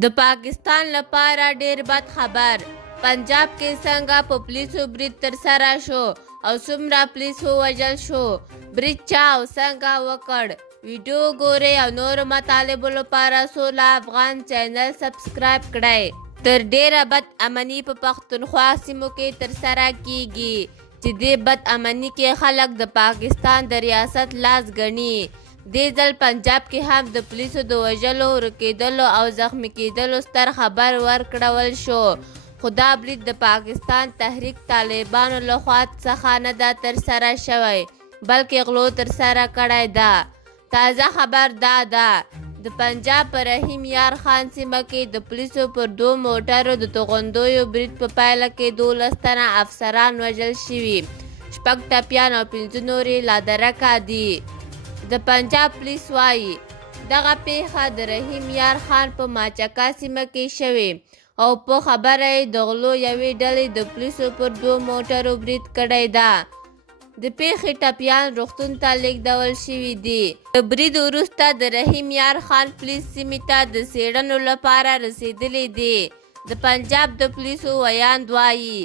د پاکستان لپاره ډیر بد خبر. پنجاب کې څنګه په پولیسو برید ترسره شو او څومره پولیس ووژل شو، برید چا او څنګه وکړ. ویډیو ګورئ او نورو مطالبو لپاره سوله افغان چینل سبسکرایب کړئ. تر ډیره بد امني په پښتونخوا سیمو کې ترسره کیږي چې دې بد امني کې خلک د پاکستان د ریاست لاس ګڼي. دې ځل پنجاب کې هم د پولیسو د وژلو، ورکېدلو او زخمي کېدلو ستر خبر ورکړول شو، خو دا برید د پاکستان تحریک طالبانو لخوا څخه نه ده ترسره شوی بلکې غلو ترسره کړی ده. تازه خبر دا ده د پنجاب په رحیم یار خان سیمه کې د پولیسو پر 2 موټرو د توغندیو برید په پایله کې 12 تنه افسران وژل شوي، 6 ټپیان او 5 نور یې لادرکه دي. د پنجاب پولیس وایي دغه پیښه د رحیم یار خان په ماچکا سیمه کې شوې او په خبره یې د غلو یوې ډلې د پولیسو پر 2 موټرو برید کړی ده. د پیښې ټپیان روغتون ته لیږدول شوي دي. د برید وروسته د رحیم یار خان پولیس سیمې ته د څېړنو لپاره رسېدلي دي. د پنجاب د پولیسو ویاند وایي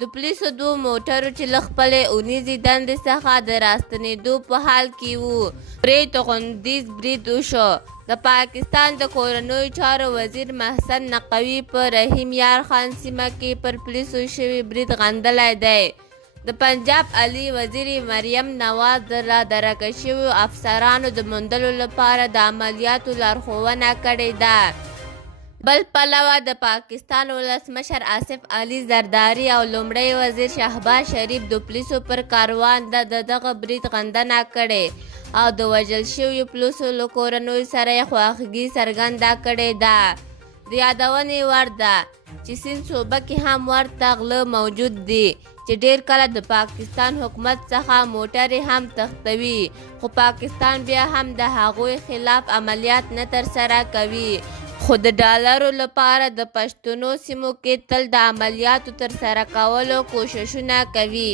د پولیسو 2 موټرو چې له خپلې اونیزې دندې څخه د راستنېدو په حال کې وو پرې توغندیز برید وشو. د پاکستان د کورنیو چارو وزیر محسن نقوي په رحیم یار خان سیمه کې پر پولیسو شوي برید غندلی دی. د پنجاب عالی وزیر مریم نواز د رادرکه شویو افسرانو د موندلو لپاره د عملیاتو لارښوونه کړې ده. بل پلوه د پاکستان ولسمشر آصف علي زرداري او لومړی وزیر شهباز شریف د پولیسو پر کاروان د دغه برید غندنه کړې او د وژل شویو پولیسو له کورنیو سره یې خواخوږي څرګنده کړې ده. د یادونې وړ ده چې سیند صوبه کې هم ورته غله موجود دي چې ډیر کله د پاکستان حکومت څخه موټرې هم تښتوي، خو پاکستان بیا هم د هغوی خلاف عملیات نه ترسره کوي، خو د ډالرو لپاره د پښتنو سیمو کې تل د عملیاتو ترسره کولو کوششونه کوي.